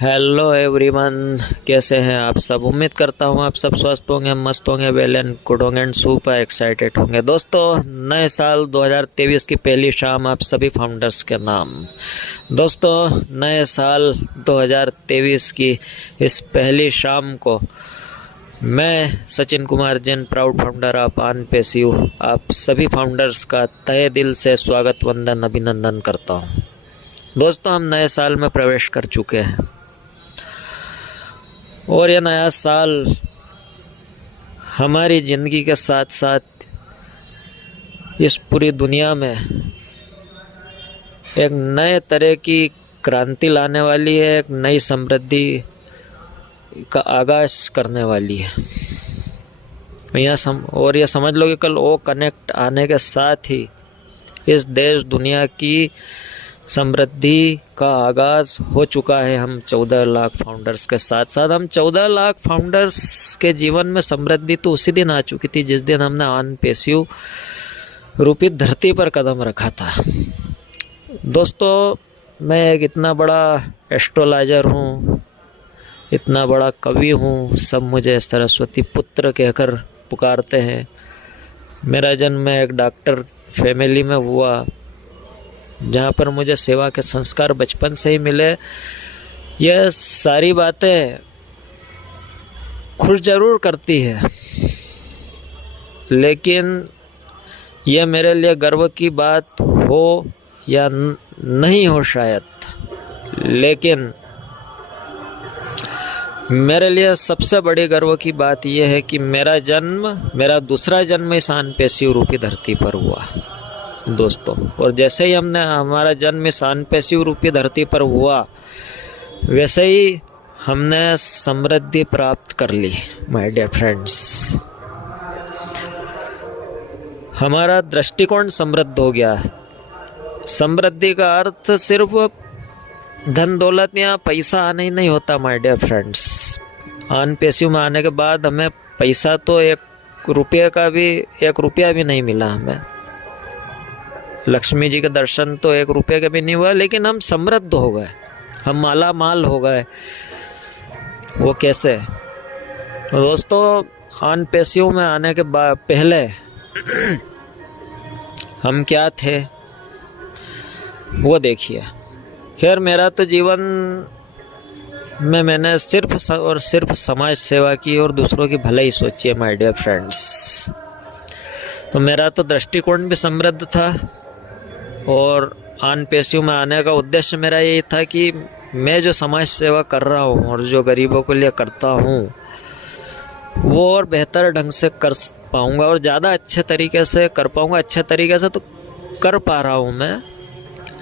Hello everyone, कैसे हैं आप सब। उम्मीद करता हूं आप सब स्वस्थ होंगे, मस्त होंगे, वेल एंड गुड होंगे एंड सुपर एक्साइटेड होंगे। दोस्तों, नए साल 2023 की पहली शाम आप सभी फाउंडर्स के नाम। दोस्तों, नए साल 2023 की इस पहली शाम को मैं Sachin Kumar Jain, proud founder of AnPassive, आप सभी फाउंडर्स का तहे दिल से स्वागत, वंदन, अभिनंदन करता हूं। दोस्तों, हम नए साल में प्रवेश कर चुके हैं और यह नया साल हमारी ज़िंदगी के साथ साथ इस पूरी दुनिया में एक नए तरह की क्रांति लाने वाली है, एक नई समृद्धि का आगाज करने वाली है। और यह समझ लो कि कल वो कनेक्ट आने के साथ ही इस देश दुनिया की समृद्धि का आगाज़ हो चुका है। हम 14 लाख फाउंडर्स के साथ साथ हम 14 लाख फाउंडर्स के जीवन में समृद्धि तो उसी दिन आ चुकी थी जिस दिन हमने AnPassive रूपी धरती पर कदम रखा था। दोस्तों, मैं एक इतना बड़ा एस्ट्रोलॉजर हूँ, इतना बड़ा कवि हूँ, सब मुझे सरस्वती पुत्र कहकर पुकारते हैं। मेरा जन्म एक डॉक्टर फैमिली में हुआ जहाँ पर मुझे सेवा के संस्कार बचपन से ही मिले। यह सारी बातें खुश जरूर करती है, लेकिन यह मेरे लिए गर्व की बात हो या नहीं हो शायद, लेकिन मेरे लिए सबसे बड़ी गर्व की बात यह है कि मेरा दूसरा जन्म इस AnPassive रूपी धरती पर हुआ। दोस्तों, और जैसे ही हमारा जन्म इस AnPassive रूपी धरती पर हुआ, वैसे ही हमने समृद्धि प्राप्त कर ली। माय डियर फ्रेंड्स, हमारा दृष्टिकोण समृद्ध हो गया। समृद्धि का अर्थ सिर्फ धन दौलत या पैसा आना ही नहीं होता। माय डियर फ्रेंड्स, AnPassive में आने के बाद हमें पैसा तो एक रुपया भी नहीं मिला। हमें लक्ष्मी जी के दर्शन तो 1 रुपये का भी नहीं हुआ, लेकिन हम समृद्ध हो गए, हम माला माल हो गए। वो कैसे? दोस्तों, AnPassive में आने के बाद पहले हम क्या थे वो देखिए। खैर, मेरा तो जीवन में मैंने सिर्फ और सिर्फ समाज सेवा की और दूसरों की भलाई सोची है। माय डियर फ्रेंड्स, तो मेरा तो दृष्टिकोण भी समृद्ध था और AnPassive में आने का उद्देश्य मेरा यही था कि मैं जो समाज सेवा कर रहा हूँ और जो गरीबों के लिए करता हूँ वो और बेहतर ढंग से कर पाऊँगा और ज़्यादा अच्छे तरीके से कर पाऊँगा। अच्छे तरीके से तो कर पा रहा हूँ मैं,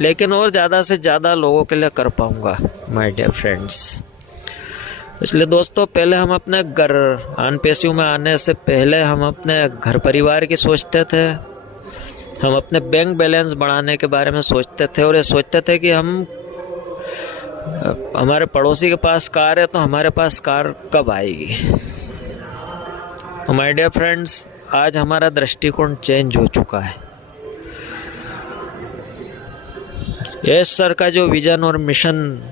लेकिन और ज़्यादा से ज़्यादा लोगों के लिए कर पाऊँगा। माय डियर फ्रेंड्स, इसलिए दोस्तों, पहले हम अपने घर AnPassive में आने से पहले हम अपने घर परिवार की सोचते थे, हम अपने बैंक बैलेंस बढ़ाने के बारे में सोचते थे और ये सोचते थे कि हमारे पड़ोसी के पास कार है तो हमारे पास कार कब आएगी। तो माय डियर फ्रेंड्स, आज हमारा दृष्टिकोण चेंज हो चुका है। यश सर का जो विजन और मिशन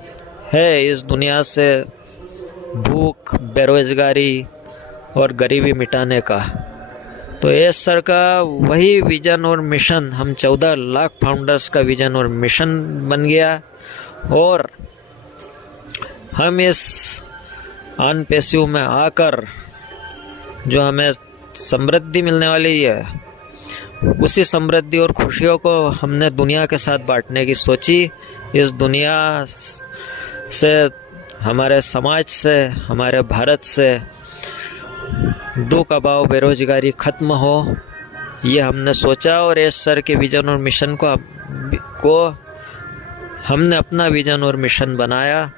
है इस दुनिया से भूख, बेरोजगारी और गरीबी मिटाने का, तो यश सर का वही विजन और मिशन हम 14 लाख फाउंडर्स का विजन और मिशन बन गया। और हम इस AnPassive में आकर जो हमें समृद्धि मिलने वाली है, उसी समृद्धि और खुशियों को हमने दुनिया के साथ बांटने की सोची। इस दुनिया से, हमारे समाज से, हमारे भारत से दुख, अभाव, बेरोजगारी खत्म हो, ये हमने सोचा। और यश सर के विजन और मिशन को हमने अपना विजन और मिशन बनाया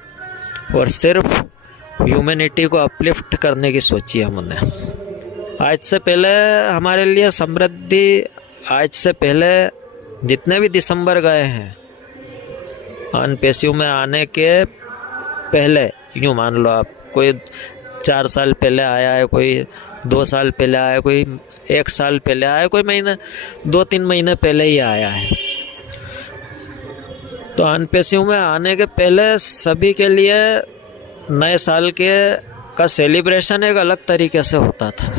और सिर्फ ह्यूमैनिटी को अपलिफ्ट करने की सोची हमने। आज से पहले हमारे लिए समृद्धि, आज से पहले जितने भी दिसंबर गए हैं AnPassive में आने के पहले, यूँ मान लो आप, कोई 4 साल पहले आया है, कोई 2 साल पहले आया है, कोई 1 साल पहले आया है, कोई 2-3 महीने पहले ही आया है। तो AnPassive में आने के पहले सभी के लिए नए साल के का सेलिब्रेशन एक अलग तरीके से होता था,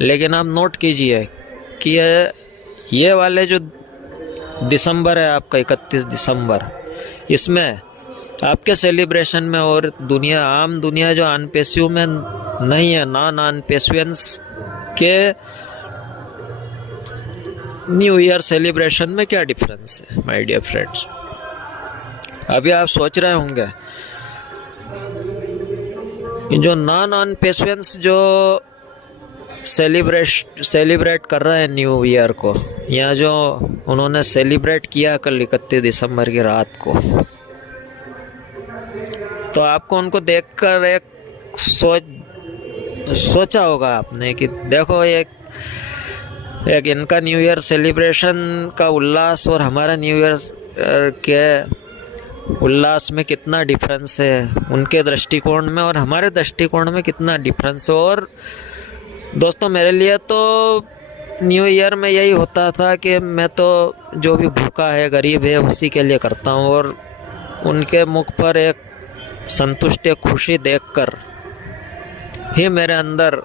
लेकिन आप नोट कीजिए कि ये वाले जो दिसंबर है आपका 31 दिसंबर, इसमें आपके सेलिब्रेशन में और आम दुनिया जो अनपेस्यू में नहीं है, नॉन अनपेस्युएंस के न्यू ईयर सेलिब्रेशन में क्या डिफरेंस है माय डियर फ्रेंड्स। अभी आप सोच रहे होंगे कि जो नॉन अनपेस्युएंस जो सेलिब्रेट कर रहे हैं न्यू ईयर को, या जो उन्होंने सेलिब्रेट किया कल 31 दिसंबर की रात को, तो आपको उनको देखकर एक सोचा होगा आपने कि देखो एक इनका न्यू ईयर सेलिब्रेशन का उल्लास और हमारा न्यू ईयर के उल्लास में कितना डिफरेंस है, उनके दृष्टिकोण में और हमारे दृष्टिकोण में कितना डिफरेंस है। और दोस्तों मेरे लिए तो न्यू ईयर में यही होता था कि मैं तो जो भी भूखा है, गरीब है, उसी के लिए करता हूँ, और उनके मुख पर एक संतुष्टि, खुशी देखकर ही मेरे अंदर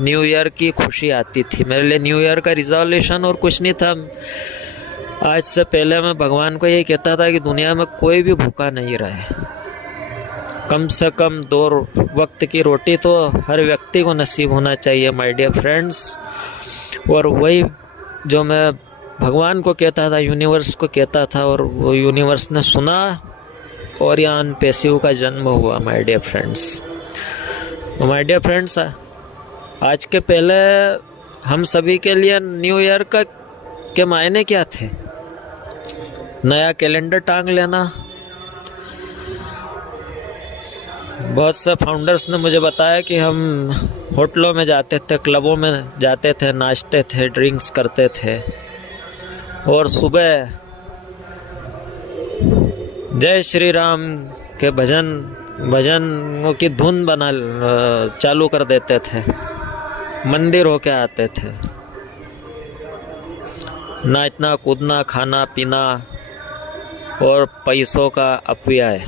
न्यू ईयर की खुशी आती थी। मेरे लिए न्यू ईयर का रिजोल्यूशन और कुछ नहीं था। आज से पहले मैं भगवान को यही कहता था कि दुनिया में कोई भी भूखा नहीं रहे, कम से कम 2 वक्त की रोटी तो हर व्यक्ति को नसीब होना चाहिए माय डियर फ्रेंड्स। और वही जो मैं भगवान को कहता था, यूनिवर्स को कहता था, और वो यूनिवर्स ने सुना और यहाँ अनपेस्यू का जन्म हुआ my dear friends. My dear friends, आज के पहले हम सभी के लिए न्यू ईयर के मायने क्या थे? नया कैलेंडर टांग लेना। बहुत से फाउंडर्स ने मुझे बताया कि हम होटलों में जाते थे, क्लबों में जाते थे, नाचते थे, ड्रिंक्स करते थे, और सुबह जय श्री राम के भजनों की धुन चालू कर देते थे, मंदिर होके आते थे, नाचना कूदना, खाना पीना और पैसों का अपव्यय,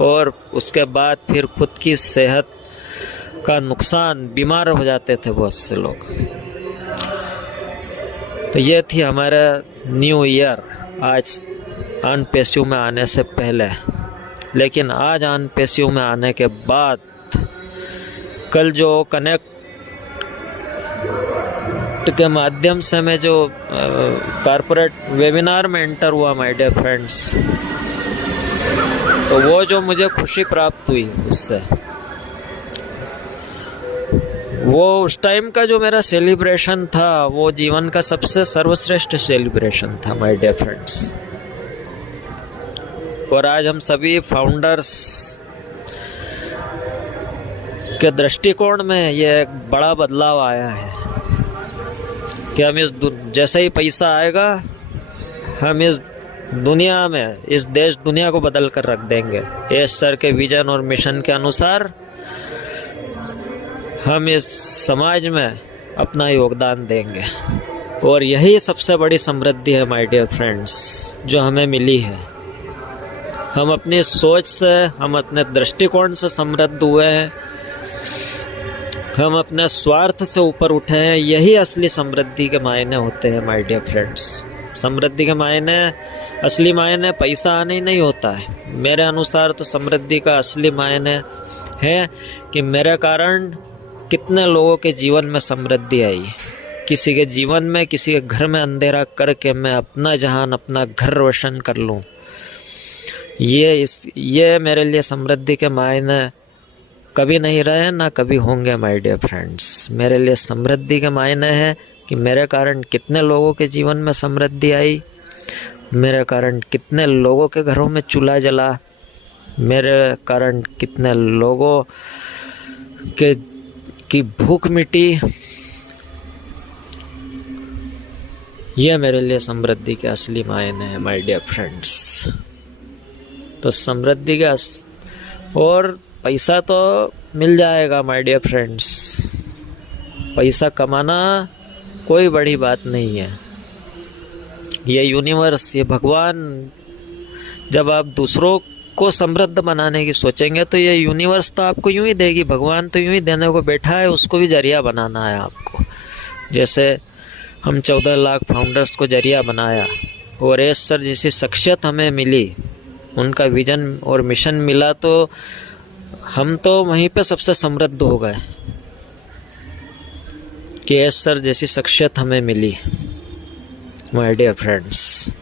और उसके बाद फिर खुद की सेहत का नुकसान, बीमार हो जाते थे बहुत से लोग। तो ये थी हमारा न्यू ईयर आज अनपेस्यू में आने से पहले। लेकिन आज अनपेस्यू में आने के बाद कल जो कनेक्ट के माध्यम से मैं जो कॉर्पोरेट वेबिनार में एंटर हुआ माय डियर फ्रेंड्स, तो वो जो मुझे खुशी प्राप्त हुई उससे, वो उस टाइम का जो मेरा सेलिब्रेशन था, वो जीवन का सबसे सर्वश्रेष्ठ सेलिब्रेशन था माय डियर फ्रेंड्स। और आज हम सभी फाउंडर्स के दृष्टिकोण में ये एक बड़ा बदलाव आया है कि हम जैसे ही पैसा आएगा, हम इस दुनिया में, इस देश दुनिया को बदल कर रख देंगे। यश सर के विजन और मिशन के अनुसार हम इस समाज में अपना योगदान देंगे, और यही सबसे बड़ी समृद्धि है माय डियर फ्रेंड्स जो हमें मिली है। हम अपनी सोच से, हम अपने दृष्टिकोण से समृद्ध हुए हैं, हम अपने स्वार्थ से ऊपर उठे हैं। यही असली समृद्धि के मायने होते हैं माय डियर फ्रेंड्स। समृद्धि के मायने, असली मायने पैसा आने ही नहीं होता है। मेरे अनुसार तो समृद्धि का असली मायने है कि मेरे कारण कितने लोगों के जीवन में समृद्धि आई। किसी के जीवन में, किसी के घर में अंधेरा करके मैं अपना जहान, अपना घर रोशन कर लूँ। ये मेरे लिए समृद्धि के मायने कभी नहीं रहे, ना कभी होंगे माय डियर फ्रेंड्स। मेरे लिए समृद्धि के मायने है कि मेरे कारण कितने लोगों के जीवन में समृद्धि आई, मेरे कारण कितने लोगों के घरों में चूल्हा जला, मेरे कारण कितने लोगों की भूख मिटी। ये मेरे लिए समृद्धि के असली मायने हैं माय डियर फ्रेंड्स। तो समृद्धि का और पैसा तो मिल जाएगा माय डियर फ्रेंड्स। पैसा कमाना कोई बड़ी बात नहीं है। ये यूनिवर्स, ये भगवान, जब आप दूसरों को समृद्ध बनाने की सोचेंगे तो ये यूनिवर्स तो आपको यूं ही देगी, भगवान तो यूं ही देने को बैठा है, उसको भी जरिया बनाना है आपको। जैसे हम 14 लाख फाउंडर्स को जरिया बनाया और एस सर जैसी शख्सियत हमें मिली, उनका विजन और मिशन मिला, तो हम तो वहीं पे सबसे समृद्ध हो गए कि एस सर जैसी शख्सियत हमें मिली, माय डियर फ्रेंड्स।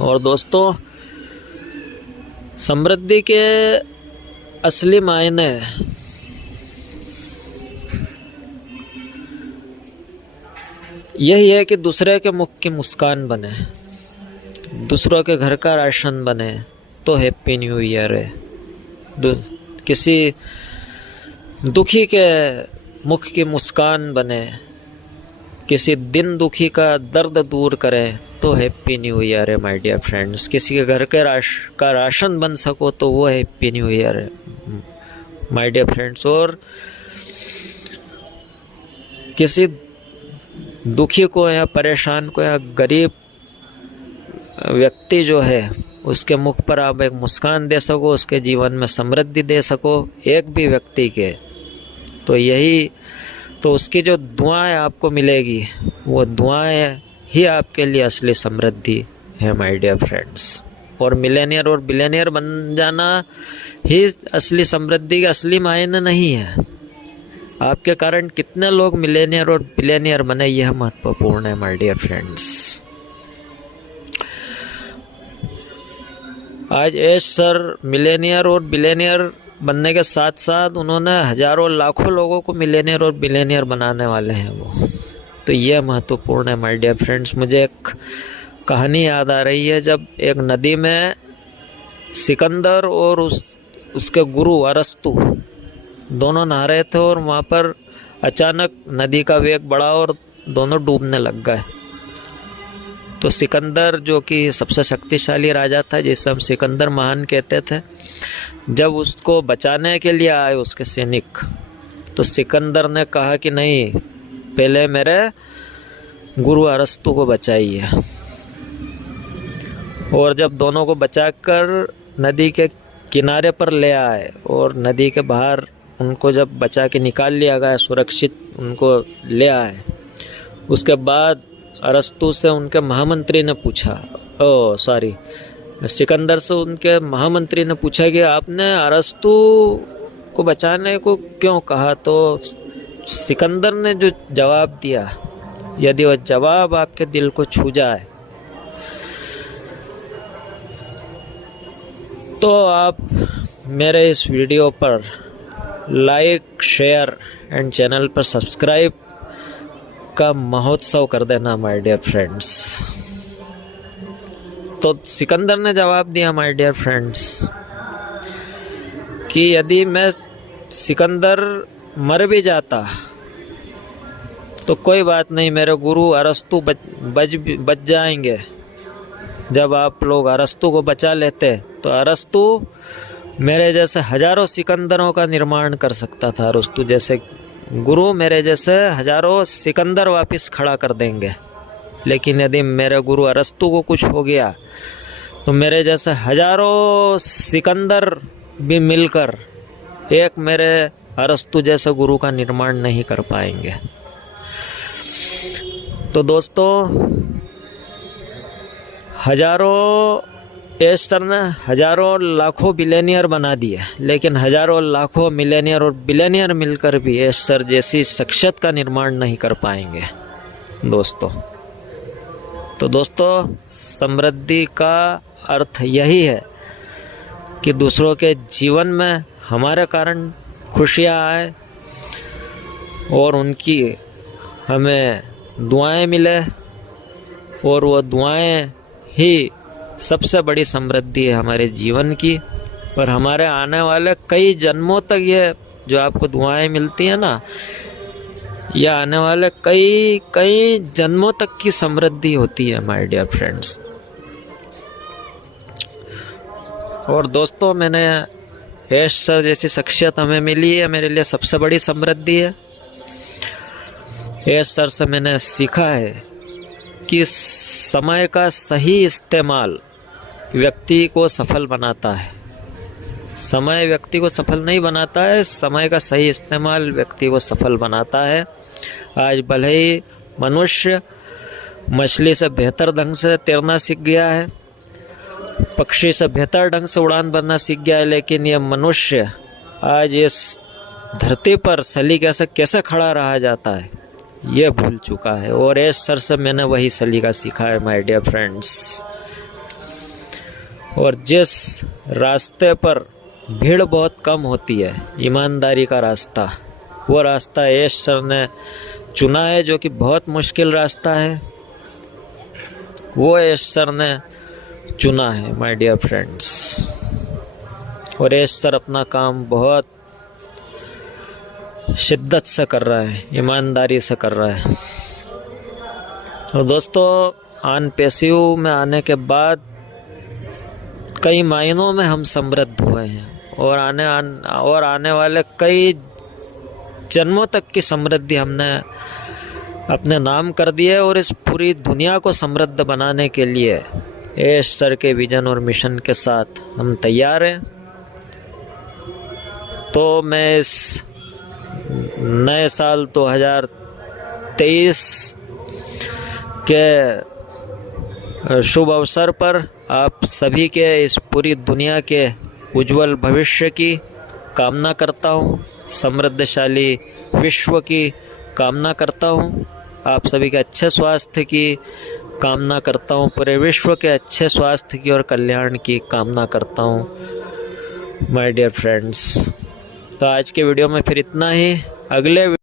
और दोस्तों, समृद्धि के असली मायने यही है कि दूसरे के मुख की मुस्कान बने, दूसरों के घर का राशन बने तो हैप्पी न्यू ईयर है। किसी दुखी के मुख की मुस्कान बने, किसी दिन दुखी का दर्द दूर करें तो हैप्पी न्यू ईयर है माय डियर फ्रेंड्स। किसी के घर के का राशन बन सको तो वो हैप्पी न्यू ईयर है माय डियर फ्रेंड्स। और किसी दुखी को या परेशान को या गरीब व्यक्ति जो है उसके मुख पर आप एक मुस्कान दे सको, उसके जीवन में समृद्धि दे सको एक भी व्यक्ति के, तो यही तो उसकी जो दुआएं आपको मिलेगी, वो दुआएं ही आपके लिए असली समृद्धि है माय डियर फ्रेंड्स। और मिलेनियर और बिलियनियर बन जाना ही असली समृद्धि का असली मायने नहीं है। आपके कारण कितने लोग मिलेनियर और बिलियनियर बने, यह महत्वपूर्ण है माय डियर फ्रेंड्स। आज एस सर मिलेनियर और बिलियनियर बनने के साथ साथ उन्होंने हजारों लाखों लोगों को मिलेनियर और बिलियनियर बनाने वाले हैं वो, तो यह महत्वपूर्ण है माय डियर फ्रेंड्स। मुझे एक कहानी याद आ रही है, जब एक नदी में सिकंदर और उसके गुरु अरस्तु दोनों नहा रहे थे और वहाँ पर अचानक नदी का वेग बढ़ा और दोनों डूबने लग गए। तो सिकंदर, जो कि सबसे शक्तिशाली राजा था, जिसे हम सिकंदर महान कहते थे, जब उसको बचाने के लिए आए उसके सैनिक, तो सिकंदर ने कहा कि नहीं, पहले मेरे गुरु अरस्तु को बचाइए। और जब दोनों को बचाकर नदी के किनारे पर ले आए और नदी के बाहर उनको जब बचा के निकाल लिया गया, सुरक्षित उनको ले आए, उसके बाद अरस्तु से उनके महामंत्री ने पूछा, सिकंदर से उनके महामंत्री ने पूछा कि आपने अरस्तु को बचाने को क्यों कहा। तो सिकंदर ने जो जवाब दिया, यदि वह जवाब आपके दिल को छू जाए तो आप मेरे इस वीडियो पर लाइक, शेयर एंड चैनल पर सब्सक्राइब का महोत्सव कर देना माय डियर फ्रेंड्स। तो सिकंदर ने जवाब दिया माय डियर फ्रेंड्स कि यदि मैं सिकंदर मर भी जाता तो कोई बात नहीं, मेरे गुरु अरस्तु बच जाएंगे। जब आप लोग अरस्तु को बचा लेते तो अरस्तु मेरे जैसे हजारों सिकंदरों का निर्माण कर सकता था। अरस्तु जैसे गुरु मेरे जैसे हजारों सिकंदर वापस खड़ा कर देंगे। लेकिन यदि मेरे गुरु अरस्तु को कुछ हो गया तो मेरे जैसे हजारों सिकंदर भी मिलकर एक मेरे अरस्तु जैसे गुरु का निर्माण नहीं कर पाएंगे। तो दोस्तों, एस सर ने हजारों लाखों बिलियनियर बना दिए, लेकिन हजारों लाखों मिलेनियर और बिलियनियर मिलकर भी एस सर जैसी शख्सियत का निर्माण नहीं कर पाएंगे दोस्तों। तो दोस्तों, समृद्धि का अर्थ यही है कि दूसरों के जीवन में हमारे कारण खुशियाँ आए और उनकी हमें दुआएं मिले, और वो दुआएं ही सबसे बड़ी समृद्धि है हमारे जीवन की। और हमारे आने वाले कई जन्मों तक ये जो आपको दुआएं मिलती हैं ना, यह आने वाले कई जन्मों तक की समृद्धि होती है माय डियर फ्रेंड्स। और दोस्तों, मैंने एस सर जैसी शख्सियत हमें मिली है, मेरे लिए सबसे बड़ी समृद्धि है। एस सर से मैंने सीखा है कि समय का सही इस्तेमाल व्यक्ति को सफल बनाता है। समय व्यक्ति को सफल नहीं बनाता है, समय का सही इस्तेमाल व्यक्ति को सफल बनाता है। आज भले ही मनुष्य मछली से बेहतर ढंग से तैरना सीख गया है, पक्षी से बेहतर ढंग से उड़ान भरना सीख गया है, लेकिन यह मनुष्य आज इस धरती पर सलीके से कैसे खड़ा रहा जाता है ये भूल चुका है। और इस सर से मैंने वही सलीका सीखा है माय डियर फ्रेंड्स। और जिस रास्ते पर भीड़ बहुत कम होती है, ईमानदारी का रास्ता, वो रास्ता यश सर ने चुना है, जो कि बहुत मुश्किल रास्ता है, वो यश सर ने चुना है माय डियर फ्रेंड्स। और यश सर अपना काम बहुत शिद्दत से कर रहा है, ईमानदारी से कर रहा है। और दोस्तों, ऑन पैसिव में आने के बाद कई मायनों में हम समृद्ध हुए हैं और आने वाले कई जन्मों तक की समृद्धि हमने अपने नाम कर दी है। और इस पूरी दुनिया को समृद्ध बनाने के लिए यश सर के विजन और मिशन के साथ हम तैयार हैं। तो मैं इस नए साल 2023 के शुभ अवसर पर आप सभी के इस पूरी दुनिया के उज्जवल भविष्य की कामना करता हूँ, समृद्धशाली विश्व की कामना करता हूँ, आप सभी के अच्छे स्वास्थ्य की कामना करता हूँ, पूरे विश्व के अच्छे स्वास्थ्य की और कल्याण की कामना करता हूँ माय डियर फ्रेंड्स। तो आज के वीडियो में फिर इतना ही। अगले